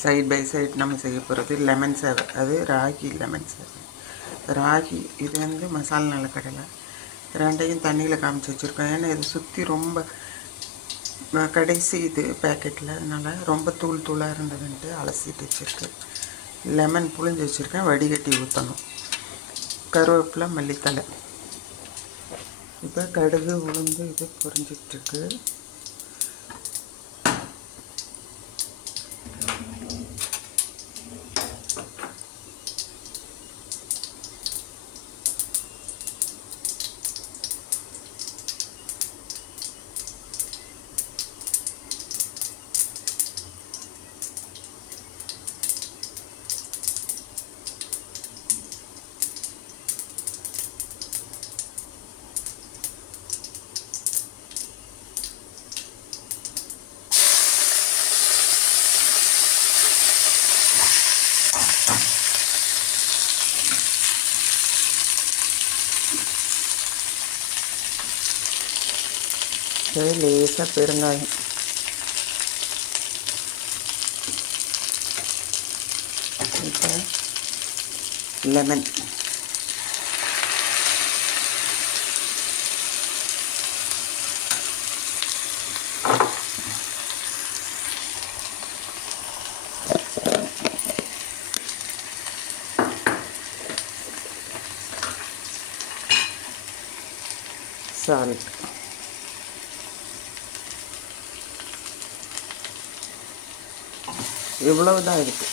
Side by side நம்ம செய்ய போகிறது லெமன் சேவை. அது ராகி லெமன் சேவை. ராகி இது வந்து மசாலா நிலக்கடலை ரெண்டையும் தண்ணியில் காமிச்சு வச்சுருக்கேன். ஏன்னா இது சுற்றி ரொம்ப கடைசி இது பேக்கெட்டில், அதனால் ரொம்ப தூள் தூளாக இருந்ததுன்ட்டு அலசிட்டு வச்சுருக்கேன். லெமன் புழிஞ்சு வச்சுருக்கேன், வடிகட்டி ஊற்றணும். கருவேப்பிலை, மல்லித்தலை. இப்போ கடுகு உளுந்து இது பொரிஞ்சிட்ருக்கு. லேசாக பெருங்காயம், இப்போ லெமன், சால்ட். இவ்வளவு தான் இருக்குது.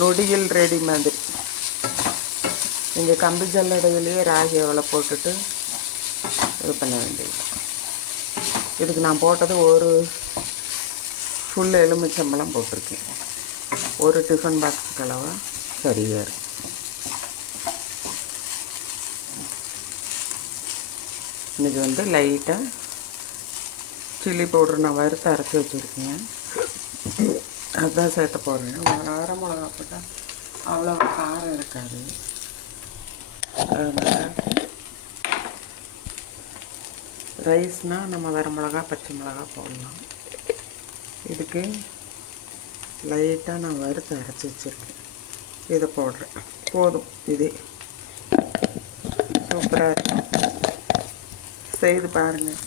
நொடியில் ரெடி மாதிரி. நீங்கள் கம்பி ஜல்லடையிலேயே ராகி எவ்வளோ போட்டுட்டு இது பண்ண வேண்டியது. இதுக்கு நான் போட்டது ஒரு ஃபுல் எலுமிச்சம்பழம் போட்டிருக்கேன். ஒரு டிஃபன் பாக்ஸுக்கு அளவாக சரியாக இருக்கும். இன்றைக்கி வந்து லைட்டாக சில்லி பவுடர் நான் வறுத்து அரைச்சி வச்சுருக்கேன், அதுதான் சேர்த்த போடுறேன். வர மிளகா போட்டால் அவ்வளோ காரம் இருக்காது. அதனால் ரைஸ்னால் நம்ம வர மிளகா, பச்சை மிளகா போடலாம். இதுக்கு லைட்டாக நான் வறுத்து அரைச்சி வச்சுருக்கேன், இதை போடுறேன். போதும், இதே சூப்பராக இருக்கும். செய்து பாருங்கள்.